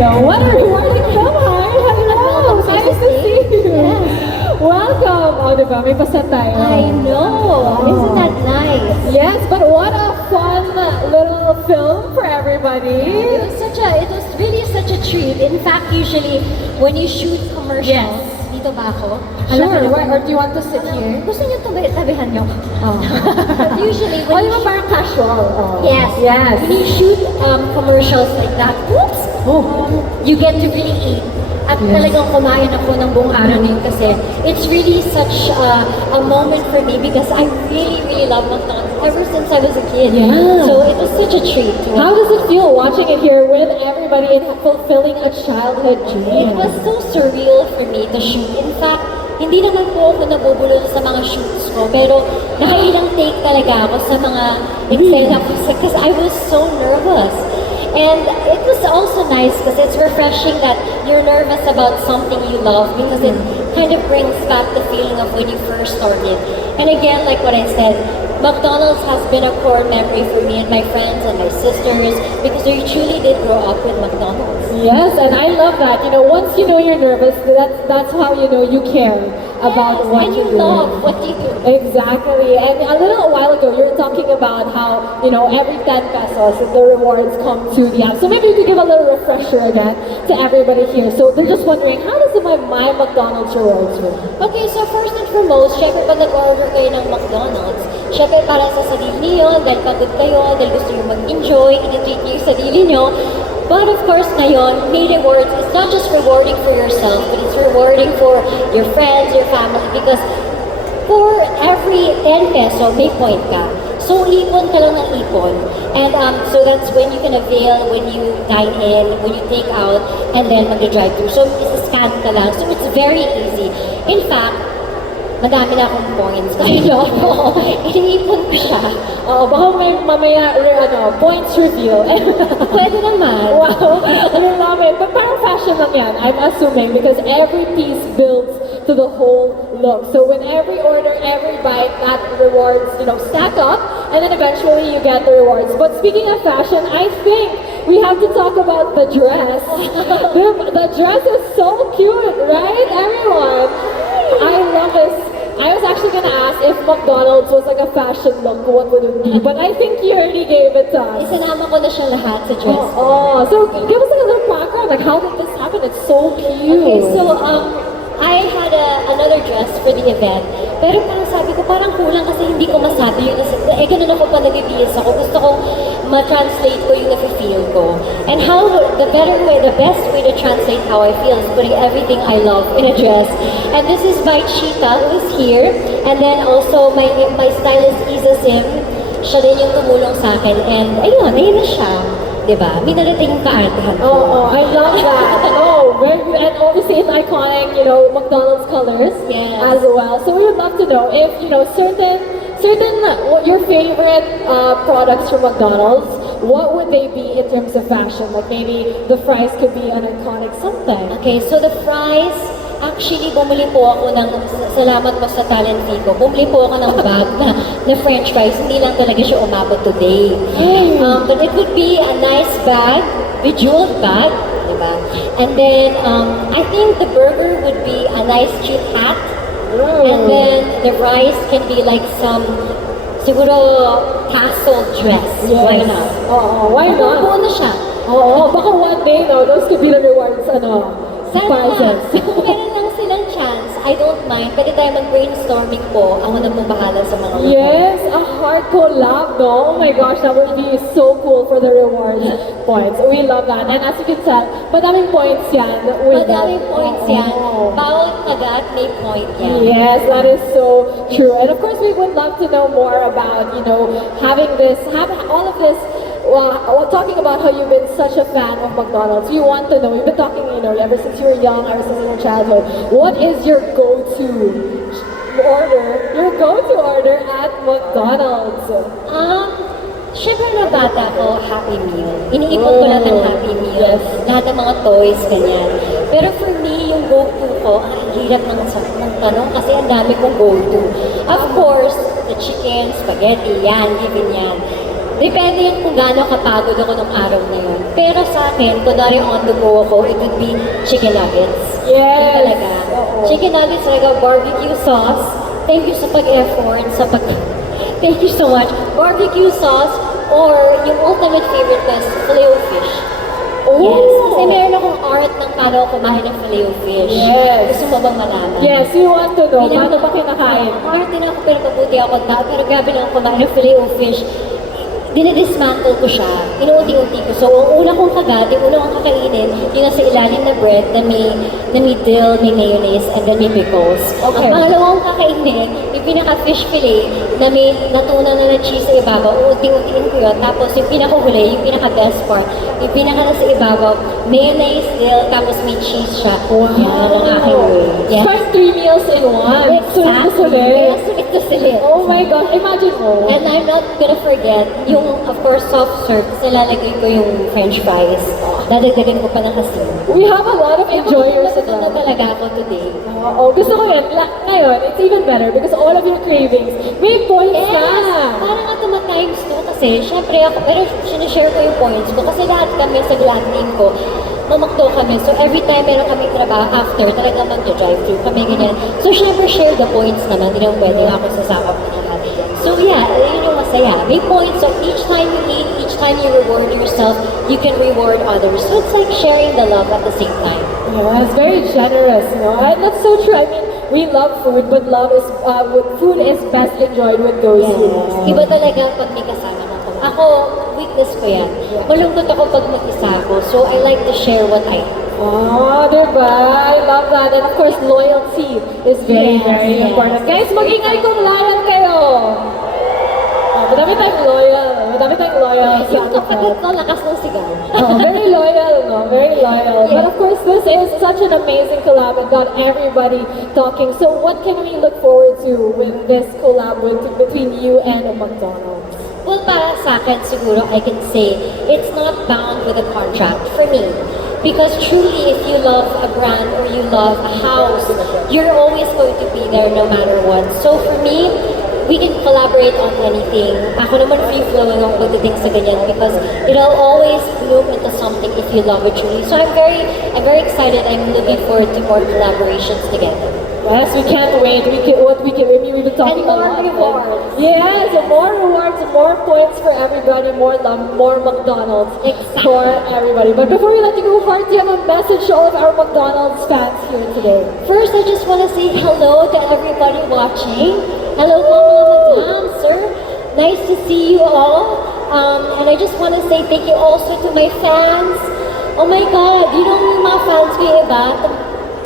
go. What a rewarding film, Heart. Hello. Nice to see you. Welcome. Oh, diba? May paset tayo. I know. Isn't that nice? Yes, but what a fun little film for everybody. It was really such a treat. In fact, usually when you shoot commercials, dito ba ako? Sure. Or do you want to sit here? Gusto niyo tabihan niyo? Oh. But usually when you Diba parang casual? Oh. Yes. Yes. When you shoot commercials like that, oops, you get to really eat. At talagang kumain ako ng buong araw na yun kasi it's really such a moment for me because I really, really love McDonald's ever since I was a kid. Yeah. So it was such a treat. How does it feel watching it here with everybody and fulfilling a childhood dream? It was so surreal for me to shoot. In fact, hindi naman po ako nabubulol sa mga shoots ko, pero nakailang take talaga ako sa mga eksena ko because I was so nervous. And it was also nice because it's refreshing that you're nervous about something you love because it kind of brings back the feeling of when you first started. And again, like what I said, McDonald's has been a core memory for me and my friends and my sisters because we truly did grow up with McDonald's. Yes, and I love that. You know, once you know you're nervous, that's how you know you care about what and you you do. love what you do. Exactly. And a little while ago, you were talking about how, you know, every 10 pesos, the rewards come to the app. So maybe you could give a little refresher again to everybody here. So they're just wondering, how does my McDonald's rewards work? Okay, so first and foremost, syempre pag nag-order kayo ng McDonald's, syempre para sa sarili niyo, dahil pagod kayo, dahil gusto niyo mag-enjoy, i-treat niyo yung sarili niyo. But of course, ngayon, may rewards. It's not just rewarding for yourself, but it's rewarding for your friends, your family, because for every 10 peso, may point ka. So, ipon ka lang ng ipon. And so that's when you can avail, when you dine in, when you take out, and then mag-drive through. So, isa-scan ka lang. So, it's very easy. In fact, madami na akong points. Kasi ako, iniipon ko siya. Baka may mamaya, points reveal. Pwede naman. Wow, I love it. But parang fashion lang yan, I'm assuming, because every piece builds to the whole look. So with every order, every bite, that rewards, you know, stack up, and then eventually you get the rewards. But speaking of fashion, I think we have to talk about the dress. The dress is so cute, right, everyone? I love this. I was actually gonna ask if McDonald's was like a fashion look, what would it be? But I think you already gave it to us. Isinama ko na siya lahat sa dress. So give us like a little background, like how did this happen? It's so cute. Okay, so I had another dress for the event. Pero parang sabi ko, parang kulang kasi hindi ko masabi yung ganun ako pa nagbibilis ako. Gusto kong ma-translate ko yung nafe-feel ko. And how, the best way to translate how I feel is putting everything I love in a dress. And this is by Cheetah, who is here. And then also, my stylist, Isa Sim, siya din yung tumulong sa akin. And ayun, ayun na siya. Diba? May narating kaartahan ko. I love that. Very good. And obviously it's iconic, you know, McDonald's colors as well. So we would love to know if, you know, certain what your favorite products from McDonald's, what would they be in terms of fashion? Like maybe the fries could be an iconic something. Okay, so the fries, actually, bumili po ako ng, salamat po sa talent fee ko, bumili po ako ng bag na french fries, hindi lang talaga siya umabot today. But it would be a nice bag, bejeweled bag, diba? And then, I think the burger would be a nice cute hat. And then the rice can be like some, siguro, tassel dress. Yes. Why not? Why not? Buo na siya. Baka one day, no, those could be the rewards, prizes. Kung meron lang silang chance, I don't mind. Pwede tayo mag-brainstorming po. Ako na pong bahala sa mga Yes, a hard collab, no? Oh my gosh, that would be so cool for the rewards points. We love that. And as you can tell, madaming points yan. Madaming points yan. Bawat kagat may point yan. Yes, that is so true. And of course, we would love to know more about, you know, having all of this. Talking about how you've been such a fan of McDonald's, we want to know, you've been talking, you know, ever since you were young, ever since your childhood, what is your go-to order at McDonald's? Syempre na bata ko, Happy Meal. Iniipon ko lang ng Happy Meal. Yes. Lahat ng mga toys, ganyan. Pero for me, yung go-to ko, ang hirap ng tanong kasi ang dami kong go-to. Of course, the chicken, spaghetti, yan, given yan. Depende yung kung gaano kapagod ako nung araw na yun. Pero sa akin, kunwari on the go ako, it would be chicken nuggets. Yes. Yun talaga. Oo. Chicken nuggets talaga, barbecue sauce. Thank you sa pag-effort, Thank you so much. Barbecue sauce or yung ultimate favorite ko is filet-o-fish. Oh. Yes, kasi meron akong art ng paano kumain ng filet-o-fish. Yes. Gusto mo bang malaman? Yes, we want to know. Paano ba kinakain? Art din ako, pero mabuti ako tao. Pero grabe lang ako kumain ng filet-o-fish. Dinidismantle ko siya, inuunti-unti ko. So, ang una kong kagat, yung una kong kakainin, yung nasa ilalim na bread na may dill, may mayonnaise, and then may pickles. Okay. Ang pangalawang kakainin, yung pinaka-fish fillet na may natunan na cheese sa ibabaw, uunti-untiin ko yun. Tapos yung pinaka-huli, yung pinaka-best part, yung pinaka-nasa ibabaw, mayonnaise, dill, tapos may cheese siya. Wow. Yan ang aking way. Yes. Try 3 meals in one. Exactly. Kaya sulit na sulit. Oh my God, imagine mo. And I'm not gonna forget, yung, of course, soft serve, kasi lalagay ko yung french fries. Dadagdagan ko pa ng asin. We have a lot of enjoyers as Natuto na well. talaga ako today. Oo, gusto ko yan. Ngayon, it's even better because all of your cravings may points Yes! na. Parang nga times 2 kasi, syempre ako, pero sinishare ko yung points ko kasi lahat kami sa black team ko, mamakdo kami. So every time meron kami trabaho after, talaga mag-drive-thru kami ganyan. So syempre share the points naman, hindi naman pwede ako sasakop na lahat. So yeah, yun yung masaya. May points, so each time you eat, each time you reward yourself, you can reward others. So it's like sharing the love at the same time. Yeah, it's very generous, you know. And that's so true. I mean, we love food, but food is best enjoyed with those Yes. who Iba talaga pag may kasama ako. Ako, weakness ko yan. Malungkot ako pag mag-isa ako. So I like to share what I have. Oh, diba? I love that. And of course, loyalty is very, Yes, very yes. important. Guys, mag-ingay kung loyal kayo. Oh, madami tayong loyal. Madami tayong loyal. sa Yung ano kapatid ko, lakas ng sigaw. Oh, very loyal, no? Very loyal. But of course, this is such an amazing collab and got everybody talking. So what can we look forward to with this collab between you and McDonald's? Well, para sa akin, siguro, I can say, it's not bound with a contract for me. Because truly, if you love a brand or you love a house, you're always going to be there no matter what. So for me, we can collaborate on anything. Ako naman free-flowing ako pagdating sa ganyan because it'll always bloom into something if you love it truly. So I'm very excited. I'm looking forward to more collaborations together. Yes, we can't wait. We've been talking And more a lot. rewards. Yes, more rewards, more points for everybody, more love, more McDonald's Exactly. for everybody. But before we let you go, Heart, do you have a message to all of our McDonald's fans here today? First, I just want to say hello to everybody watching. Hello, Mama, Madam, sir. Nice to see you all. And I just want to say thank you also to my fans. Oh my God, you know yung mga fans ko yung iba,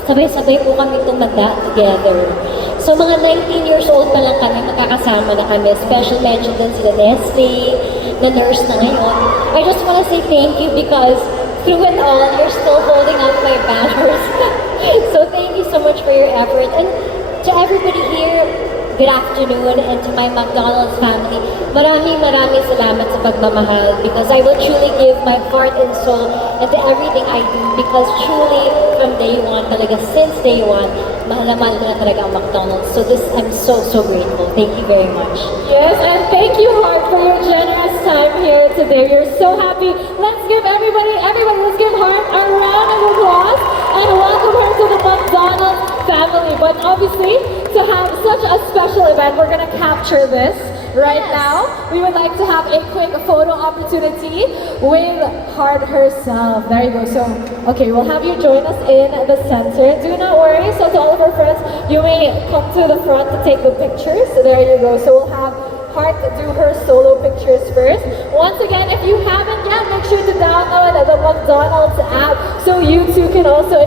sabay-sabay po kami tumanda together. So mga 19 years old pa lang kami, magkakasama na kami. Special mention din sila Nestle, na nurse na ngayon. I just want to say thank you because through it all, you're still holding up my banners. So thank you so much for your effort. And to everybody here, good afternoon, and to my McDonald's family, maraming salamat sa pagmamahal because I will truly give my heart and soul into everything I do because truly from day one, talaga since day one, mahal na mahal ko na talaga ang McDonald's. So I'm so grateful. Thank you very much. Yes, and thank you, Heart, for your generous time here today. We're so happy. Let's give let's give Heart a round of applause and welcome her to the McDonald's family. But obviously, to have such a special event, we're gonna capture this right Yes. now. We would like to have a quick photo opportunity with Heart herself. There you go. So, okay, we'll have you join us in the center. Do not worry. So to all of our friends, you may come to the front to take the pictures. So there you go. So we'll have Heart do her solo pictures first. Once again, if you haven't yet, make sure to download the McDonald's app so you too can also